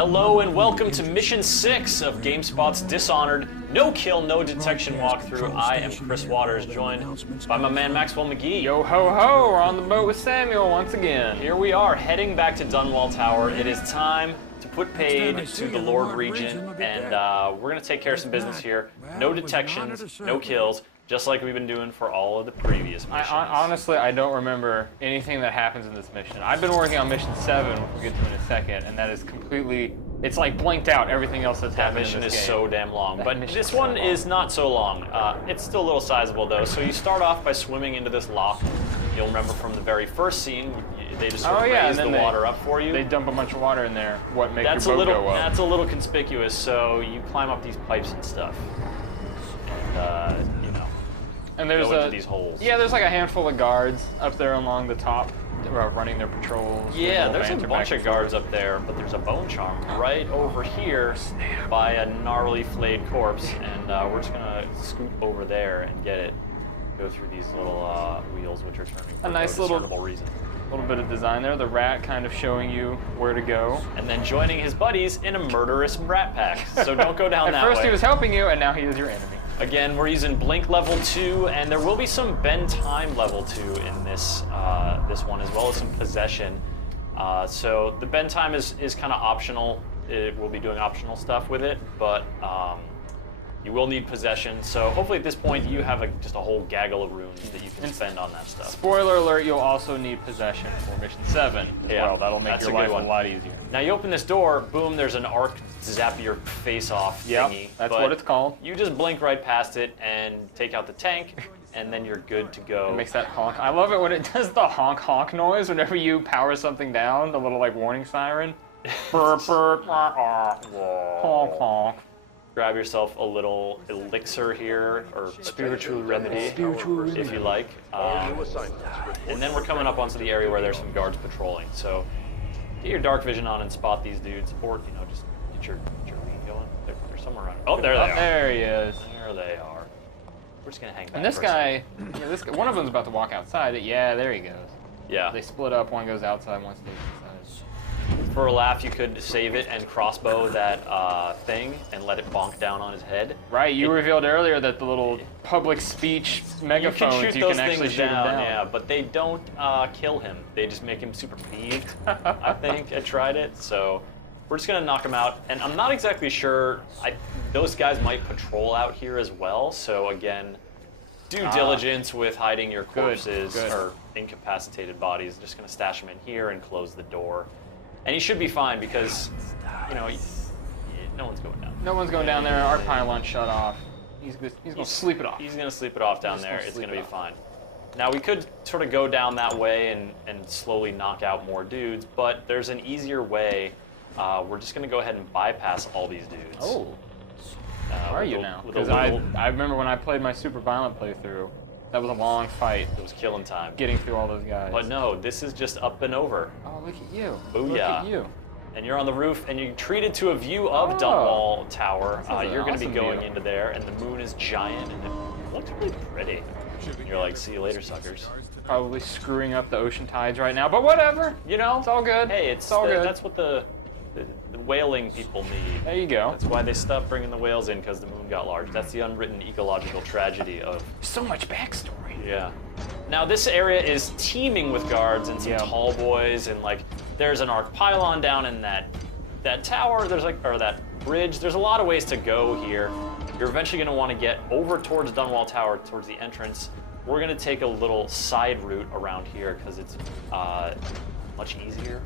Hello and welcome to Mission 6 of GameSpot's Dishonored No Kill, No Detection walkthrough. I am Chris Waters, joined by my man Maxwell McGee. Yo ho ho, we're on the boat with Samuel once again. Here we are, heading back to DUNWALL Tower. It is time to put paid to the Lord Regent, and we're going to take care of some business here. No detections, no kills, just like we've been doing for all of the previous missions. Honestly, I don't remember anything that happens in this mission. I've been working on Mission 7, which we'll get to in a second, and that is completely... It's like blanked out everything else that's happened in this game. That mission is so damn long, but this one is not so long. It's still a little sizable though. So you start off by swimming into this lock. You'll remember from the very first scene, they just sort of raise the water up for you. They dump a bunch of water in there. What makes your boat go up? That's a little conspicuous. So you climb up these pipes and stuff, and you know, and there's go into these holes. Yeah, there's like a handful of guards up there along the top. Running their patrols. Yeah, there's a bunch of guards up there, but there's a bone charm right over here by a gnarly flayed corpse, and we're just gonna scoot over there and get it. Go through these little wheels, which are turning for no discernible reason. Little bit of design there. The rat kind of showing you where to go, and then joining his buddies in a murderous rat pack. So don't go down that way. At first he was helping you, and now he is your enemy. Again, we're using Blink level 2, and there will be some Bend Time level 2 in this this one, as well as some Possession. So the Bend Time is kind of optional. We'll be doing optional stuff with it, but you will need Possession. So hopefully at this point you have just a whole gaggle of runes that you can spend on that stuff. Spoiler alert, you'll also need Possession for Mission 7 as well. That'll make your life a lot easier. Now you open this door, boom, there's an arc zap your face off thingy. That's what it's called. You just blink right past it and take out the tank, and then you're good to go. It makes that honk. I love it when it does the honk honk noise whenever you power something down, the little like warning siren. Burp, burp, honk honk. Grab yourself a little elixir here, or spiritual remedy, if you like. And then we're coming up onto the area where there's some guards patrolling. So get your dark vision on and spot these dudes, or you know, just get your lean going. They're somewhere around. Oh, there they are. There he is. There they are. We're just gonna hang back. And this guy, one of them's about to walk outside. Yeah, there he goes. Yeah. They split up. One goes outside, one stays inside. For a laugh, you could save it and crossbow that thing and let it bonk down on his head. Right, you revealed earlier that the little public speech megaphones, you can actually shoot them down. Yeah, but they don't kill him. They just make him super peeved, I think. I tried it, so we're just gonna knock him out. And I'm not exactly sure, those guys might patrol out here as well, so again, due diligence with hiding your corpses or incapacitated bodies. Just gonna stash them in here and close the door. And he should be fine because, you know, no one's going down. No one's going down there. Our pylon's shut off. He's gonna sleep it off. He's gonna sleep it off down there. It's gonna be fine. Now we could sort of go down that way and slowly knock out more dudes, but there's an easier way. We're just gonna go ahead and bypass all these dudes. Oh. Where are you now? Because I remember when I played my super violent playthrough. That was a long fight. It was killing time. Getting through all those guys. But no, this is just up and over. Oh, look at you. Booyah. Look at you. And you're on the roof, and you're treated to a view of DUNWALL Tower. You're going to be going into there, and the moon is giant, and it looks really pretty. And you're like, see you later, suckers. Probably screwing up the ocean tides right now, but whatever. You know, it's all good. Hey, it's all good. That's what the whaling people need. There you go. That's why they stopped bringing the whales in, because the moon got large. That's the unwritten ecological tragedy of... So much backstory. Yeah. Now this area is teeming with guards and some tall boys, and like there's an arc pylon down in that tower. There's like, or that bridge. There's a lot of ways to go here. You're eventually going to want to get over towards DUNWALL Tower, towards the entrance. We're going to take a little side route around here because it's much easier.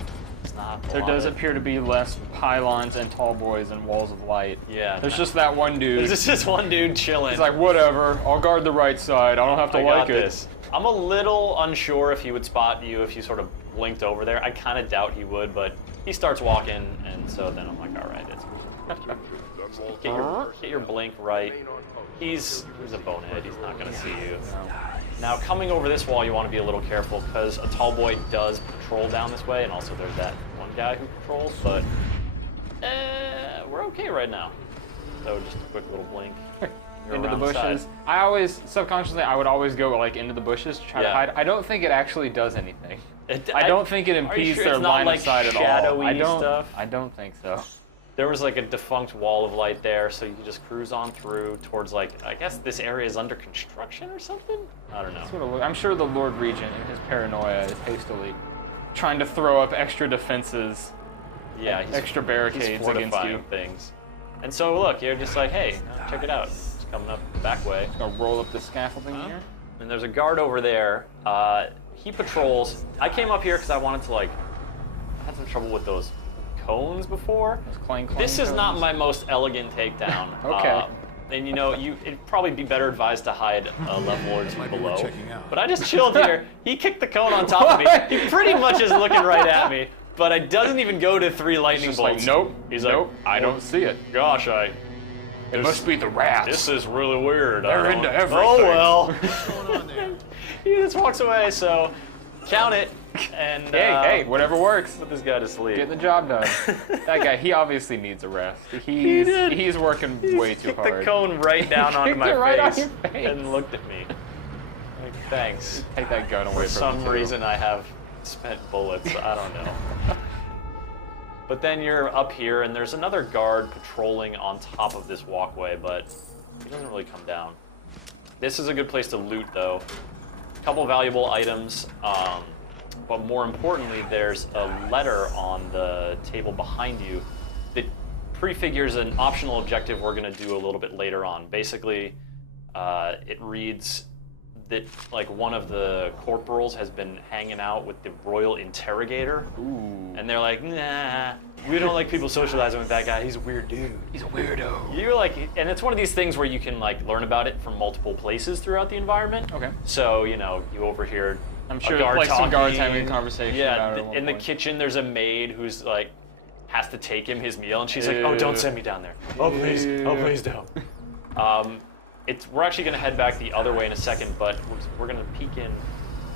There does appear to be less pylons and tall boys and walls of light. Yeah. There's just that one dude. There's just one dude chilling. He's like, whatever, I'll guard the right side. I don't have to like it. I'm a little unsure if he would spot you if you sort of blinked over there. I kind of doubt he would, but he starts walking, and so then I'm like, all right, it's get your blink right. He's a bonehead. He's not going to see you. Now, coming over this wall, you want to be a little careful because a tall boy does patrol down this way, and also there's that one guy who patrols, but we're okay right now. So just a quick little blink. Into the bushes. I always, subconsciously, I would always go like into the bushes to try to hide. I don't think it actually does anything. I don't think it impedes their line of sight at all. I don't. I don't think so. There was like a defunct wall of light there, so you could just cruise on through towards like, I guess this area is under construction or something? I don't know. That's what it looks. I'm sure the Lord Regent in his paranoia is hastily trying to throw up extra defenses, Yeah, he's extra barricades he's against fortifying you. things. And so look, you're just like, hey, check it out. It's coming up the back way. Just gonna roll up the scaffolding here. And there's a guard over there. He patrols. I came up here because I wanted to like, I had some trouble with those cones before. Those clang This is cones. not my most elegant takedown. Okay. And you know, it'd probably be better advised to hide a level or two Might be below. worth checking out. But I just chilled here. He kicked the cone on top of me. What? He pretty much is looking right at me, but it doesn't even go to 3 lightning Just bolts. like, nope, He's nope, like, I don't see it. gosh, It must be the rats. this is really weird. They're into everything. Oh well. What's going on there? He just walks away. So count it. And Hey, whatever works. put this guy to sleep. Getting the job done. That guy, he obviously needs a rest. did. He's working way too Kicked hard. the cone right down onto Kicked my it right on face, your face. and looked at me. Like, thanks. Take that gun away For from some him, too. reason, I have spent bullets. I don't know. But then you're up here, and there's another guard patrolling on top of this walkway, but he doesn't really come down. This is a good place to loot, though. A couple valuable items, but more importantly, there's a letter on the table behind you that prefigures an optional objective we're going to do a little bit later on. Basically, it reads that like one of the corporals has been hanging out with the royal interrogator. Ooh. And they're like, nah, we don't like people socializing with that guy. He's a weird dude. He's a weirdo. You're like, and it's one of these things where you can like learn about it from multiple places throughout the environment. Okay. So, you know, you overhear I'm a sure guard like talking. some guards having a conversation about Yeah, it at one in the point. kitchen there's a maid who's like, has to take him his meal, and she's like, oh, don't send me down there. Oh, please. Oh, please don't. We're actually going to head back the other way in a second, but we're going to peek in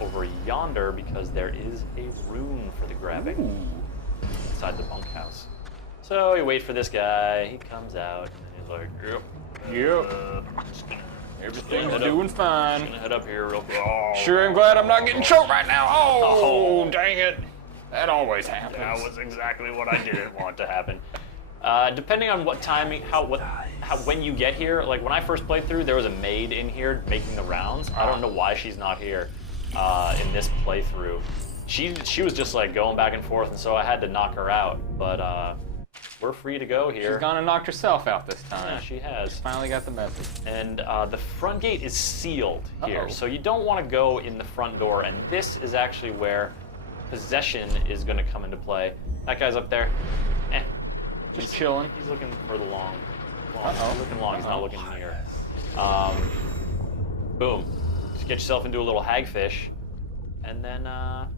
over yonder because there is a room for the grabbing inside the bunkhouse. So we wait for this guy. He comes out, and he's like, yep. Everything's head doing up. fine. Gonna head up here real quick. Oh, Sure, I'm glad I'm not getting choked right now. Oh, dang it. That always happens. that was exactly what I didn't want to happen. Depending on what timing, when you get here, like when I first played through, there was a maid in here making the rounds. I don't know why she's not here in this playthrough. She was just like going back and forth, and so I had to knock her out. But we're free to go here. She's gone and knocked herself out this time. Yeah, she has. Finally got the message. And the front gate is sealed here, Uh-oh. so you don't want to go in the front door. And this is actually where possession is going to come into play. That guy's up there. Just chilling. He's looking for the long. Uh-oh. He's looking long. He's not looking near. Boom. Just get yourself into a little hagfish, and then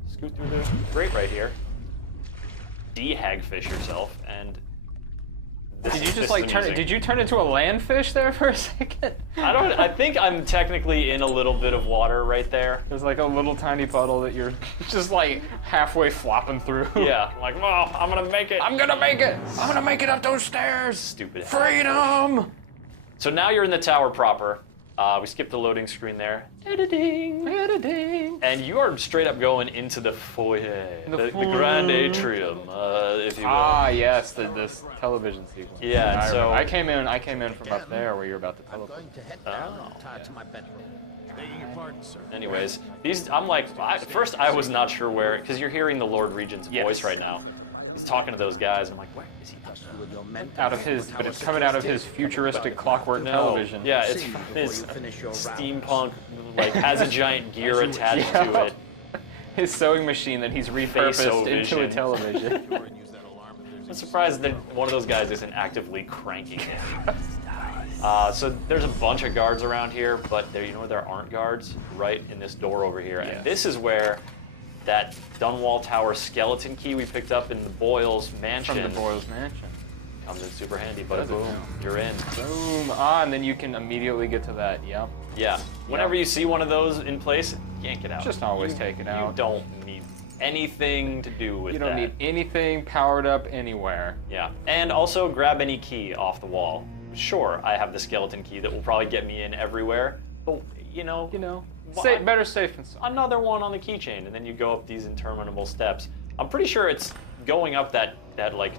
scoot through the grate right here. De-hagfish yourself, and. Did you just like turn? Did you turn into a landfish there for a second? I think I'm technically in a little bit of water right there. There's like a little tiny puddle that you're just like halfway flopping through. Yeah, like, well, I'm gonna make it. I'm gonna make it. I'm gonna make it up those stairs. Stupid. Freedom. So now you're in the tower proper. We skipped the loading screen there. Editing. And you are straight up going into the foyer, the grand atrium, if you will. Ah, yes, this television sequence. Yeah, I so- remember. I came in from up there where you're about to teleport. To my bedroom. Begging your pardon, sir. Anyways, I'm like, at first I was not sure where, because you're hearing the Lord Regent's voice right now. He's talking to those guys. I'm like, where is he? Out of his, but it's coming out of his futuristic clockwork television. Yeah, it's from his steampunk, like, has a giant gear attached to it. His sewing machine that he's repurposed into a Face-o-vision. television. I'm surprised that one of those guys isn't actively cranking it. So there's a bunch of guards around here, but there, you know where there aren't guards? Right in this door over here. Yes. And this is where that Dunwall Tower skeleton key we picked up in the Boyle's mansion From the Boyle's mansion. comes in super handy, but Does it boom, now? you're in. Boom. Ah, and then you can immediately get to that. Yep. Yeah. Whenever you see one of those in place, yank it out. Just always take it You out. don't need anything to do with You that. don't need anything powered up anywhere. Yeah. And also grab any key off the wall. Sure, I have the skeleton key that will probably get me in everywhere, but you know, Better safe than sorry. another one on the keychain, and then you go up these interminable steps. I'm pretty sure it's going up that like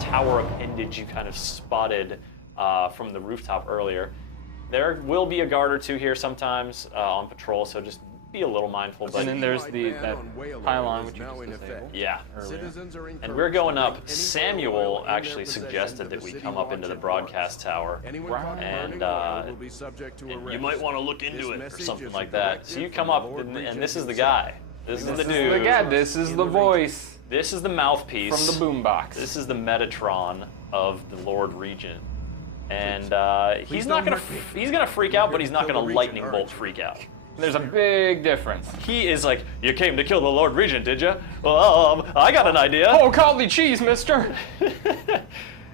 tower appendage you kind of spotted from the rooftop earlier. There will be a guard or two here sometimes on patrol, so just be a little mindful. But And then there's that pylon which you just disabled. yeah. Earlier. And we're going up. Samuel actually suggested that we come up into the broadcast tower, and you might want to look into it or something like that. So you come up, and this is the guy. This is the dude. This is the voice. This is the mouthpiece from the boombox. This is the Metatron of the Lord Regent, and he's gonna freak out, but he's not gonna lightning bolt freak out. There's a big difference. He is like, you came to kill the Lord Regent, did you? Well, I got an idea. Oh, call me cheese, mister.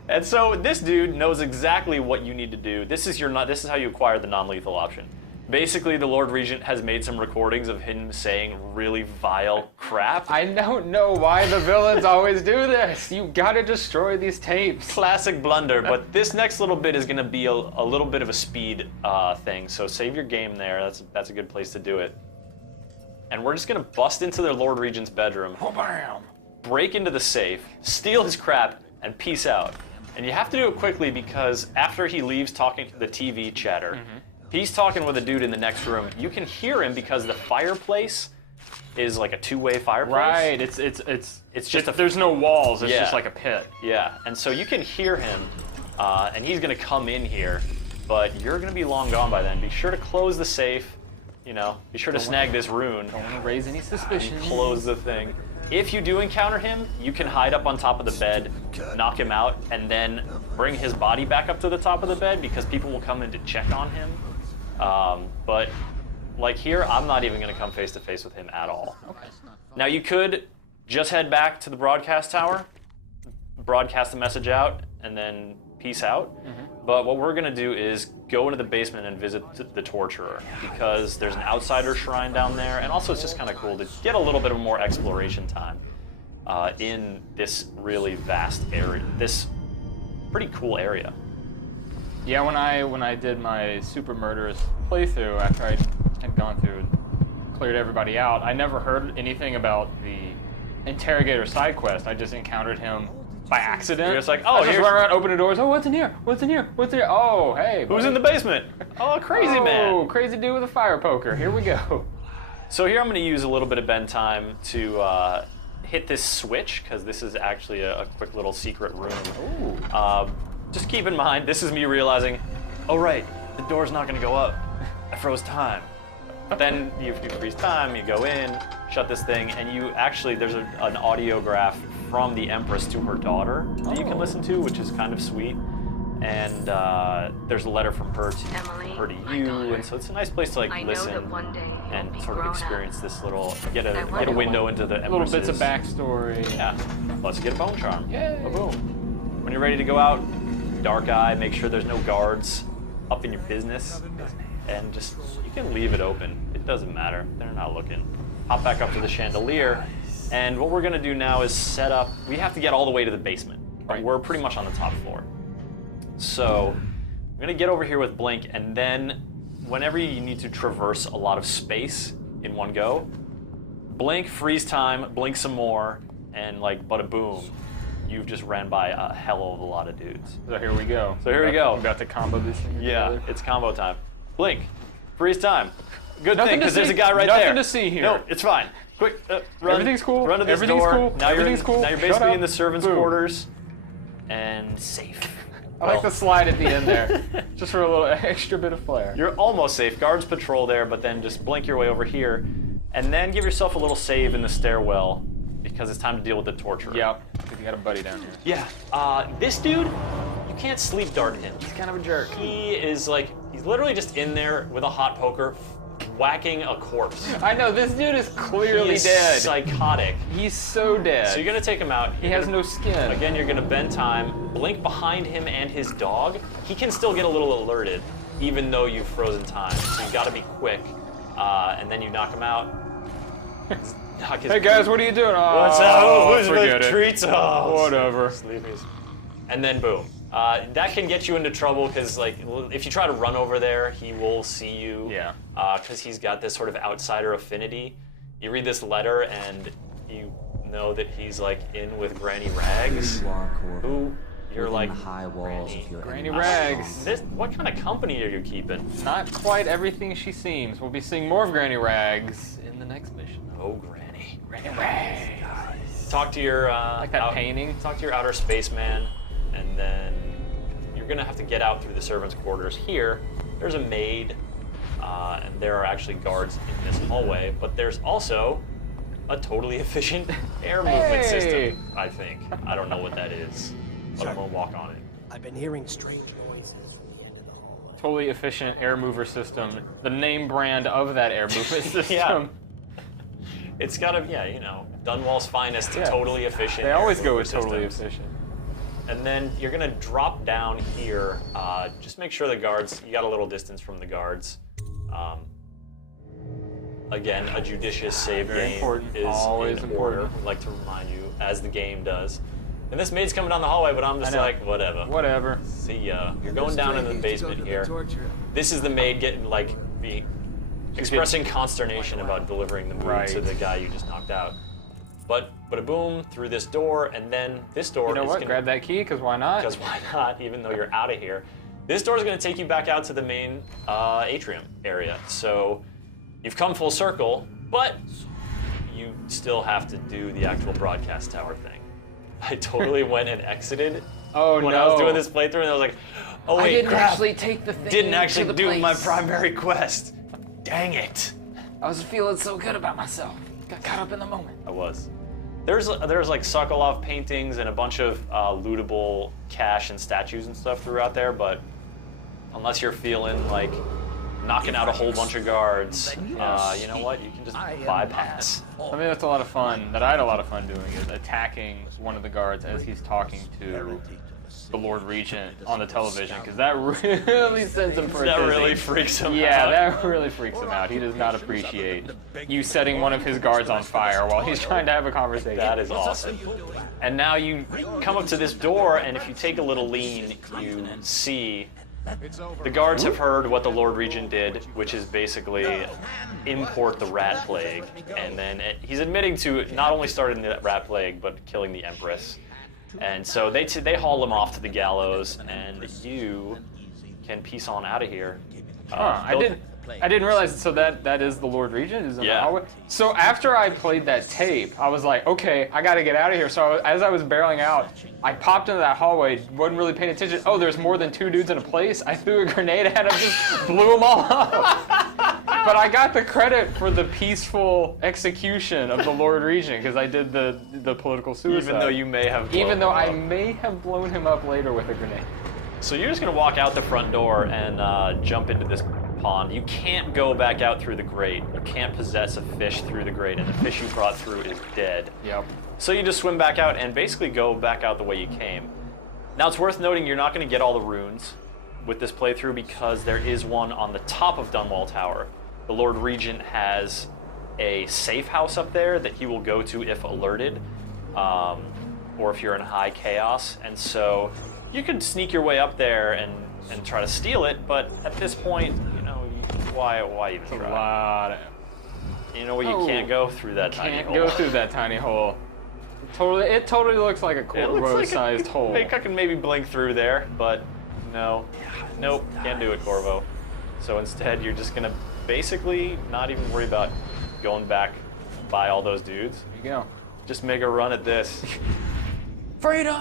And so this dude knows exactly what you need to do. This is how you acquire the non-lethal option. Basically, the Lord Regent has made some recordings of him saying really vile crap. I don't know why the villains always do this. You gotta destroy these tapes. Classic blunder, but this next little bit is gonna be a little bit of a speed thing, so save your game there. That's a good place to do it. And we're just gonna bust into their Lord Regent's bedroom, break into the safe, steal his crap, and peace out. And you have to do it quickly because after he leaves talking to the TV chatter, he's talking with a dude in the next room. You can hear him because the fireplace is like a two-way fireplace. Right. It's just there's no walls. It's just like a pit. Yeah. And so you can hear him, and he's gonna come in here, but you're gonna be long gone by then. Be sure to close the safe. You know, be sure to snag this rune. Don't want to raise any suspicion. Close the thing. If you do encounter him, you can hide up on top of the bed, knock him out, and then bring his body back up to the top of the bed because people will come in to check on him. But like here, I'm not even going to come face to face with him at all. Okay. Now you could just head back to the broadcast tower, broadcast the message out, and then peace out. But what we're going to do is go into the basement and visit the Torturer because there's an outsider shrine down there, and also it's just kind of cool to get a little bit of more exploration time in this really vast area, this pretty cool area. Yeah, when I did my super murderous playthrough after I had gone through and cleared everybody out, I never heard anything about the interrogator side quest. I just encountered him by accident. You're just like, I just run around, open the doors. Oh, what's in here? What's in here? What's in here? Oh, hey. Who's in the basement? Oh, crazy man. Oh, crazy dude with a fire poker. Here we go. So here I'm going to use a little bit of bend time to hit this switch because this is actually a quick little secret room. Just keep in mind, this is me realizing, oh right, the door's not going to go up. I froze time. But then you freeze time, you go in, shut this thing, and you actually, there's an audiograph from the Empress to her daughter that you can listen to, which is kind of sweet. And there's a letter from her to you, and so it's a nice place to like listen and sort of experience this little, get a window into the Empress's. Little bits of backstory. Yeah. Let's get a bone charm. Yay. Boom. When you're ready to go out, dark eye, make sure there's no guards up in your business, and just, you can leave it open. It doesn't matter. They're not looking. Hop back up to the chandelier, and what we're gonna do now is set up, we have to get all the way to the basement. Right. We're pretty much on the top floor. So, I'm gonna get over here with Blink, and then whenever you need to traverse a lot of space in one go, Blink, freeze time, blink some more, and like bada boom, you've just ran by a hell of a lot of dudes. So here we go. I'm about to combo this thing together. It's combo time. Blink, freeze time. Good thing, because there's a guy right Nothing there. to see here. No, it's fine. Quick, run. Everything's cool. Run to this Everything's door. cool. Now Everything's cool. Now you're Shut basically up. in the servants' Boom. quarters and safe. I like the slide at the end there, just for a little extra bit of flair. You're almost safe. Guards patrol there, but then just blink your way over here, and then give yourself a little save in the stairwell because it's time to deal with the torturer. Yep, because you got a buddy down here. Yeah. This dude, you can't sleep dart him. He's kind of a jerk. He is like, he's literally just in there with a hot poker, whacking a corpse. I know, this dude is clearly He's dead. Psychotic. He's so dead. So you're gonna take him out. He has no skin. Again, you're gonna bend time, blink behind him and his dog. He can still get a little alerted, even though you've frozen time. So you gotta be quick, and then you knock him out. Hey guys, what are you doing? Oh, what's up? Who's forget with it. treats? Oh, Whatever. Sleepies. And then boom. That can get you into trouble because, like, if you try to run over there, he will see you. Yeah. Because he's got this sort of outsider affinity. You read this letter, and you know that he's like in with Granny Rags. Here you are, Corvo. Who you're Within like the high walls of your Granny enemy's Rags. stronghold. What kind of company are you keeping? Not quite everything she seems. We'll be seeing more of Granny Rags in the next mission. Oh, Granny. Granny Rags. Talk to your Like that painting. Talk to your outer spaceman, and then you're gonna have to get out through the servants' quarters here. There's a maid, and there are actually guards in this hallway, but there's also a totally efficient air movement system, I think. I don't know what that is, but I'm gonna walk on it. I've been hearing strange noises from the end of the hallway. Totally efficient air mover system. The name brand of that air movement system. Yeah. It's gotta, you know, Dunwall's finest, Yeah. totally efficient. They air always go mover with totally systems. efficient. And then you're gonna drop down here. Just make sure the guards, you got a little distance from the guards. Again, a judicious save Very game important. is Always in important. order. I'd like to remind you, as the game does. And this maid's coming down the hallway, but I'm just I know. like, whatever. Whatever. See ya. You're going down in the basement here. This is the maid getting like expressing consternation about delivering the mood to the guy you just knocked out. But a boom through this door, and then this door. You know is what? gonna, Grab that key, because why not? Because why not? Even though you're out of here, this door is going to take you back out to the main atrium area. So you've come full circle, but you still have to do the actual broadcast tower thing. I totally went and exited when I was doing this playthrough, and I was like, oh wait, I didn't crap. actually take the thing. Didn't to actually the do my place. primary quest. Dang it. I was feeling so good about myself. Got caught up in the moment. I was. There's like Sokolov paintings and a bunch of lootable cash and statues and stuff throughout there, but unless you're feeling like knocking out a whole bunch of guards, you know what? You can just bypass. I mean, that's a lot of fun. That I had a lot of fun doing is attacking one of the guards as he's talking to the Lord Regent on the television, because that really sends him for a That tizzy. really freaks him out. Yeah, that really freaks him out. He does not appreciate you setting one of his guards on fire while he's trying to have a conversation. That is awesome. And now you come up to this door, and if you take a little lean, you see the guards have heard what the Lord Regent did, which is basically import the rat plague. And then he's admitting to not only starting the rat plague, but killing the Empress. And so they haul him off to the gallows, and you can piece on out of here. I didn't realize. So that is the Lord Regent. Is in the Yeah. hallway. So after I played that tape, I was like, okay, I got to get out of here. So as I was barreling out, I popped into that hallway. Wasn't really paying attention. Oh, there's more than 2 dudes in a place. I threw a grenade at him, just blew them all up. But I got the credit for the peaceful execution of the Lord Regent because I did the political suicide. Even though you may have blown Even though him I up. may have blown him up later with a grenade. So you're just gonna walk out the front door and jump into this pond. You can't go back out through the grate. You can't possess a fish through the grate, and the fish you brought through is dead. Yep. So you just swim back out and basically go back out the way you came. Now it's worth noting you're not gonna get all the runes with this playthrough because there is one on the top of Dunwall Tower. The Lord Regent has a safe house up there that he will go to if alerted, or if you're in high chaos. And so you could sneak your way up there and try to steal it, but at this point, you know, why even A try? lot of... You know where you can't go through that tiny Can't hole. go through that tiny hole. It totally looks like a It looks like Corvo-sized hole. I can maybe blink through there, but no. Nope, can't do it, Corvo. So instead, you're just gonna basically not even worry about going back by all those dudes. There you go. Just make a run at this. Freedom!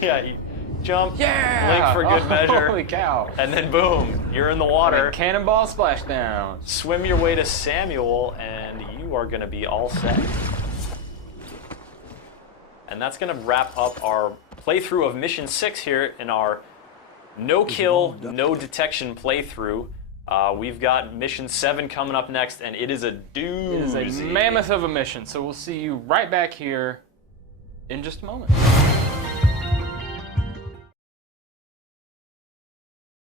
Yeah, you jump, Yeah! blink for good measure, Holy cow. and then boom, you're in the water. And cannonball splashdown. Swim your way to Samuel, and you are gonna be all set. And that's gonna wrap up our playthrough of Mission 6 here in our no kill, no detection playthrough. We've got Mission 7 coming up next, and it is a doozy. It is a mammoth of a mission, so we'll see you right back here in just a moment.